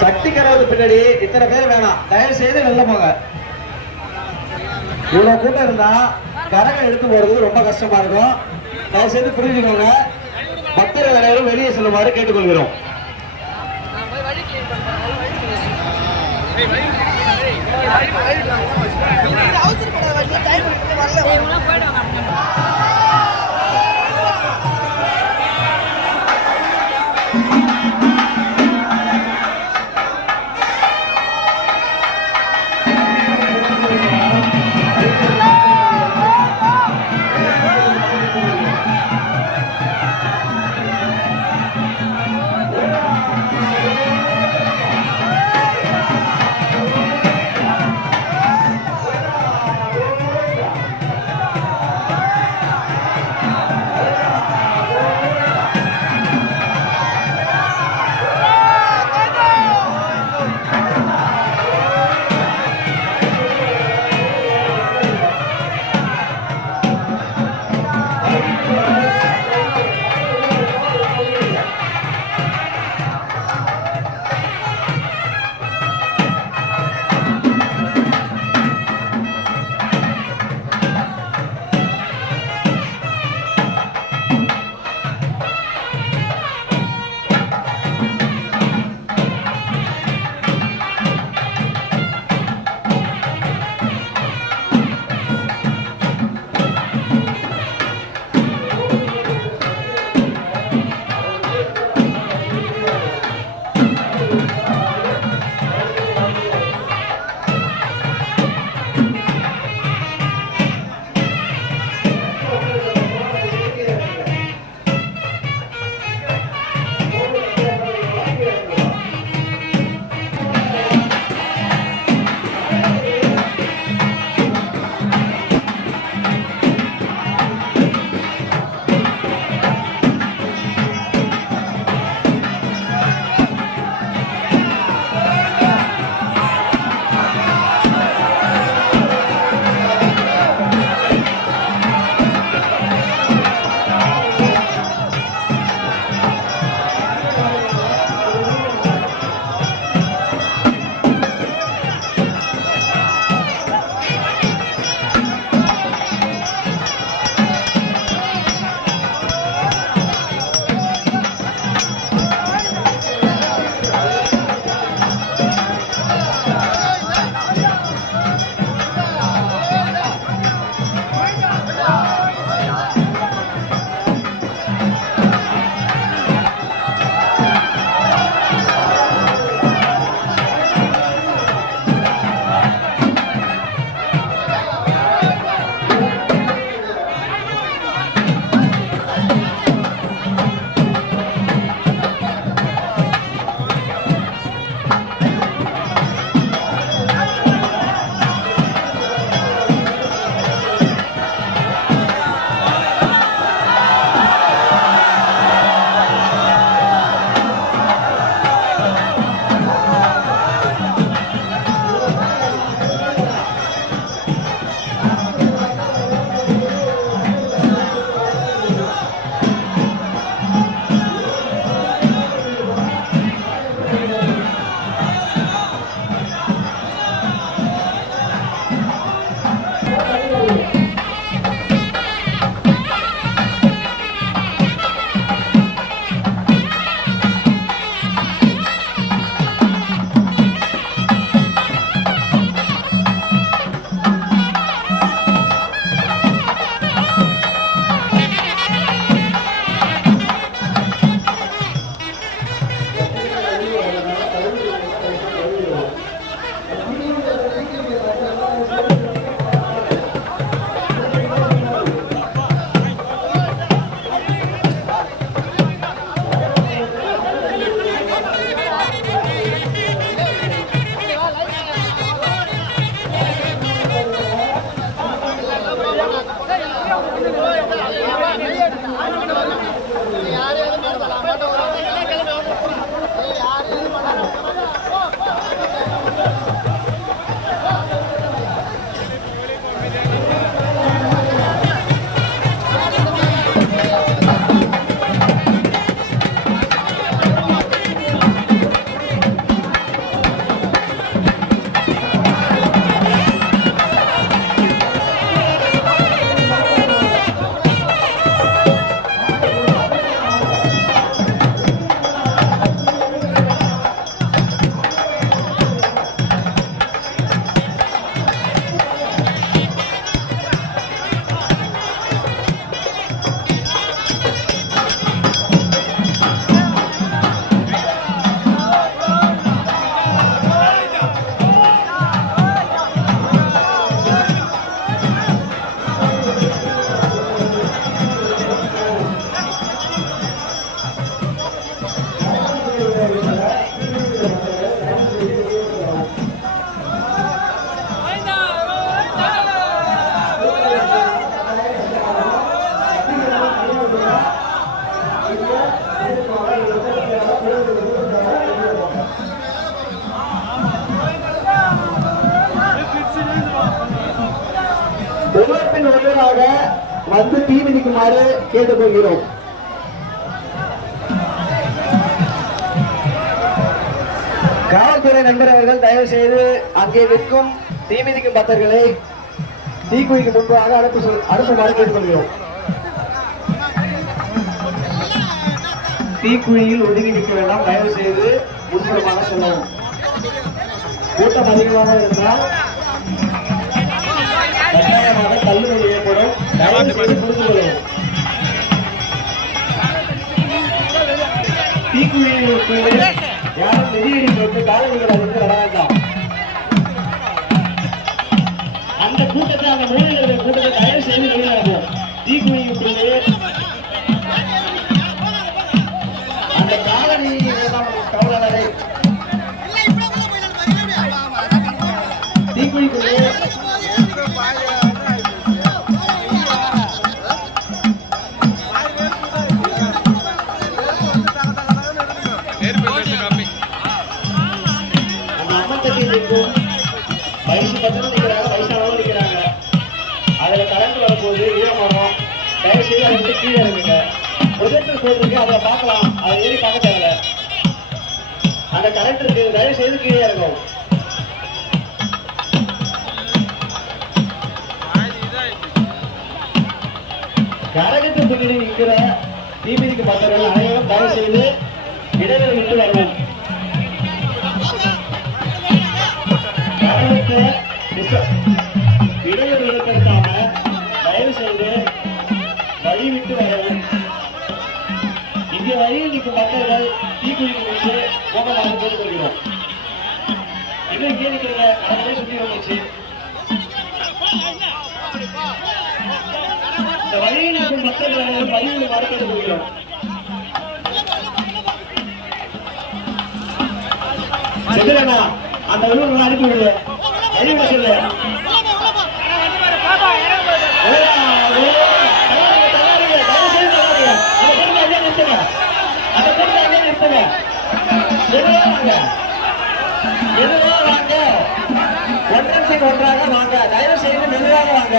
சக்தி கரவுக்கு பின்னாடி இத்தனை பேர் வேணாம், தயவு செய்து வெளில போங்க. இவ்வளவு கூட்டம் இருந்தா கரகம் எடுத்து போறது ரொம்ப கஷ்டமா இருக்கும். தயவு செய்து புரிஞ்சுக்கோங்க. பக்தர்கள் அனைவரும் வெளியே செல்லுமாறு கேட்டுக்கொள்கிறோம். வந்து தீ மிதிக்குமாறு கேட்டுக்கொள்கிறோம். காவல்துறை நண்பர்கள் தயவு செய்து அங்கே விற்கும் தீமிதிக்கும் பக்தர்களை தீக்குழிக்கு முன்பாக அனுப்புமாறு கேட்டுக்கொள்கிறோம். தீக்குழியில் ஒதுங்கி நிற்க வேண்டாம், தயவு செய்து முன்புறமாக சொல்லவும். கூட்டம் அதிகமாக இருந்தால் கட்டாயமாக தள்ளுபடி ஏற்படும், தயவு செய்து புரிந்து கொள்ளவும். தீக்குழியில் யாரும் மிதியடி போட்டு காலணிகள் அறிந்து வர வேண்டாம். அந்த கூட்டத்தை அந்த மூலையில் கூட்டத்தை தயவு செய்து வெளியாகும். தீக்குழிக்குள்ளே அந்த காலனி கவலாளரை தீக்குழிக்குள்ளே வயசு பத்திரம் நிற்கிறாங்க, வயசானவங்க நிற்கிறாங்க. அதில் கரண்ட் வரும்போது ஈரமரம் தயவு செய்து அதை விட்டு கீழே இருக்குங்க. ப்ரொஜெக்டர் போட்டிருக்கு, அதை பார்க்கலாம், அதை ஏறி பார்க்க தேவையில்ல. அந்த கரண்ட் இருக்கு, தயவு செய்து கீழே இருக்கும். கரகத்தை பின்னாடி நிற்கிற தீமிதிக்கு பக்தர்கள் அனைவரும் தயவு செய்து இடைவெளி விட்டு வரணும். இடையூறு ஏற்படுத்தாம தயவு செய்து வழி விட்டு வரவும். இங்கே வழியில் நிற்கும் பக்தர்கள் தீக்குழிக்கு வந்து போகமாக கேட்டுக்கொள்கிறோம். இன்னும் இங்கே நிற்கிறீங்க, கடவுளே சுற்றி வந்துச்சு. இந்த வழியில் நிற்கும் பக்தர்கள் வழியில் வர கேட்டுக்கொள்கிறோம். செதுரண்ணா அந்த ஊர் அனுப்பி விடு, அறிவுரை சொல்லு. ஒன்றாக வாங்க, தயவு செய்து மெதுவாக வாங்க,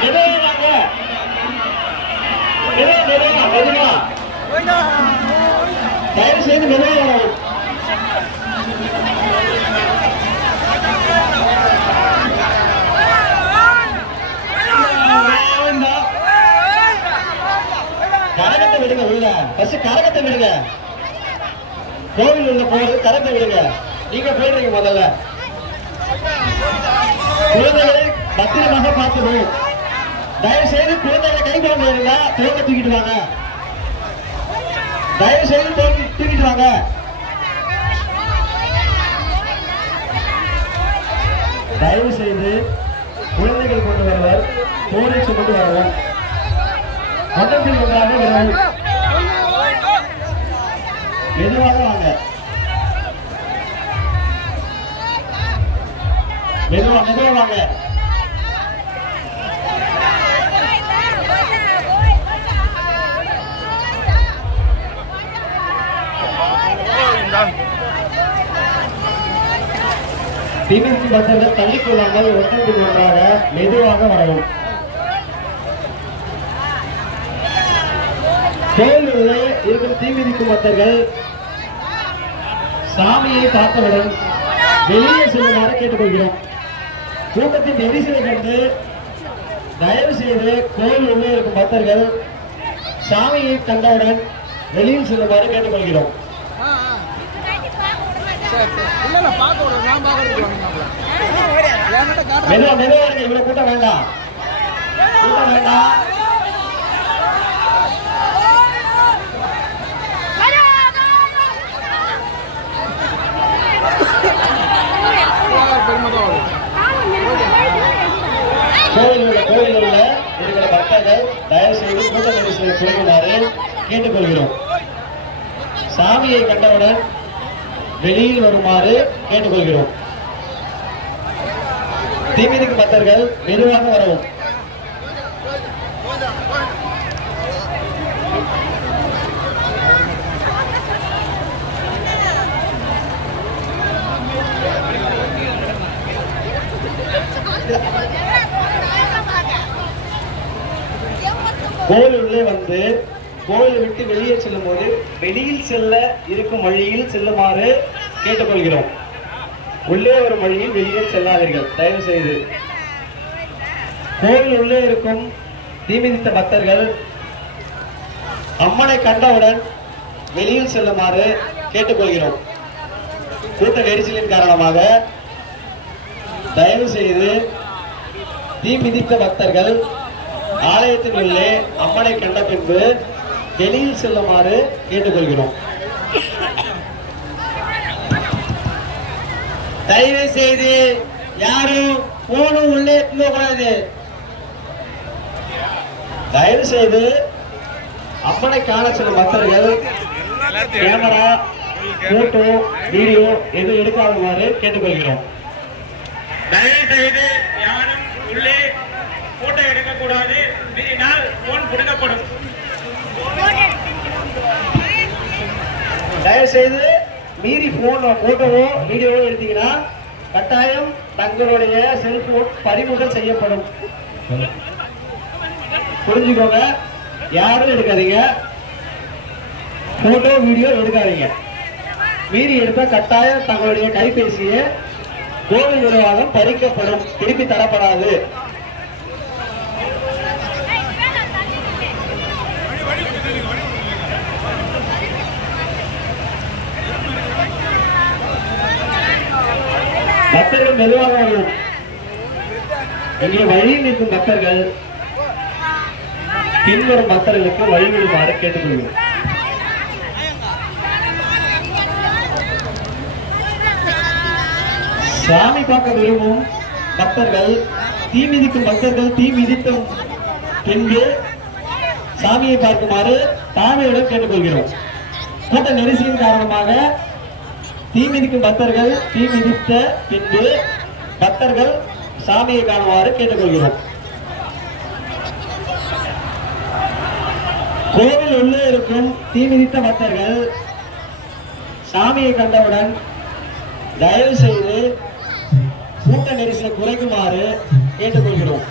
மெதுவாக வாங்க, மெதுவா தயவு செய்து மெதுவாக வரவும். கரகத்தை விடுங்க, உள்ள பஸ் கரகத்தை விடுங்க. கோவில் உள்ள போறது கரகத்தை விடுங்க. நீங்க போயிடுறீங்க. முதல்ல குழந்தைகளை பத்திரமாக பார்க்கணும். தயவு செய்து குழந்தைகளை கை குழந்தை இருந்தா தோங்க தூக்கிட்டு வாங்க. தயவு செய்து தூக்கிட்டு வாங்க. தயவு செய்து குழந்தைகள் கொண்டு வருவர் தோலை சுமந்து வரவும். மண்டபத்தில் ஒன்றாக வரவும். மெதுவாக வாங்க, மெதுவாக வாங்க. திமுக பக்தர்கள் தள்ளிக்கொள்ளாமல் ஒன்றத்துக்கு ஒன்றாக மெதுவாக வரவும். கோயிலுள்ள இருக்கும் தீமிதிக்கும் பக்தர்கள் சாமியை பார்த்தவுடன் வெளியே செல்லுமாறு கேட்டுக்கொள்கிறோம். கூட்டத்தின் நெரிசலை கண்டு தயவு செய்து கோயில் உள்ளே இருக்கும் பக்தர்கள் சாமியை கண்டவுடன் வெளியில் செல்லுமாறு கேட்டுக்கொள்கிறோம். மெதுவா மெதுவா இருங்க, இவ்வளவு கூட்டம் வேண்டாம், கூட்டம் வேண்டாம். கோயில் உள்ள இருக்கிற பக்தர்கள் தயவு செய்து கூட்ட நெரிசலை குறைக்குமாறு கேட்டுக்கொள்கிறோம். சாமியை கண்டவுடன் வெளியில் வருமாறு கேட்டுக்கொள்கிறோம். தீமிதிக்கு பக்தர்கள் மெதுவாக வரவும். கோவில் உள்ளே வந்து கோவிலை விட்டு வெளியே செல்லும் போது வெளியில் செல்ல இருக்கும் வழியில் செல்லுமாறு கேட்டுக்கொள்கிறோம். உள்ளே வரும் வழியில் வெளியே செல்லாதீர்கள் தயவு செய்து. கோவில் உள்ளே இருக்கும் தீமிதித்த பக்தர்கள் அம்மனை கண்டவுடன் வெளியில் செல்லுமாறு கேட்டுக்கொள்கிறோம். கூட்ட நெரிசலின் காரணமாக தயவு செய்து தீமிதித்த பக்தர்கள் ஆலயத்தின் உள்ளே அம்மனை கண்ட பின்பு வெளியில் செல்லுமாறு கேட்டுக்கொள்கிறோம். தயவு செய்து யாரும் போனும் உள்ளே கூடாது. தயவு செய்து அம்மனை காண செல்லும் பக்தர்கள் கேமரா, போட்டோ, வீடியோ எதுவும் எடுக்காதவாறு கேட்டுக்கொள்கிறோம். தயவு செய்து யாரும் உள்ளே போட்டோ எடுக்கக்கூடாது. மீறினால் போன் பிடுங்கப்படும். தயவு செய்து மீறி போனோ, போட்டோவோ, வீடியோவோ எடுத்தீங்கன்னா கட்டாயம் தங்களுடைய செல்போன் பறிமுதல் செய்யப்படும். புரிஞ்சுக்கோங்க. யாரும் எடுக்காதீங்க. போட்டோ, வீடியோ எடுக்காதீங்க. மீறி எடுத்தா கட்டாயம் தங்களுடைய கைபேசியை கோவில் நிர்வாகம் பறிக்கப்படும், திருப்பி தரப்படாது. பக்தர்கள் மெதுவாக வரணும். இங்கே வழியில் நிற்கும் பக்தர்கள் பின்வரும் பக்தர்களுக்கு வழிவிடுமாறு கேட்டுக்கொள்கிறோம். சாமி பார்க்க விரும்பும் பக்தர்கள் தீ மிதிக்கும் பக்தர்கள் தீ மிதித்தும் பின்பு சாமியை பார்க்குமாறு தாழ்மையுடன் கேட்டுக்கொள்கிறோம். கூட்ட நெரிசலின் காரணமாக தீ மிதிக்கும் பக்தர்கள் தீ மிதித்த பின்பு பக்தர்கள் சாமியை காணுமாறு கேட்டுக்கொள்கிறோம். கோவில் உள்ளே இருக்கும் தீ மிதித்த பக்தர்கள் சாமியை கண்டவுடன் தயவு செய்து கூட்ட நெரிசலை குறைக்குமாறு கேட்டுக்கொள்கிறோம்.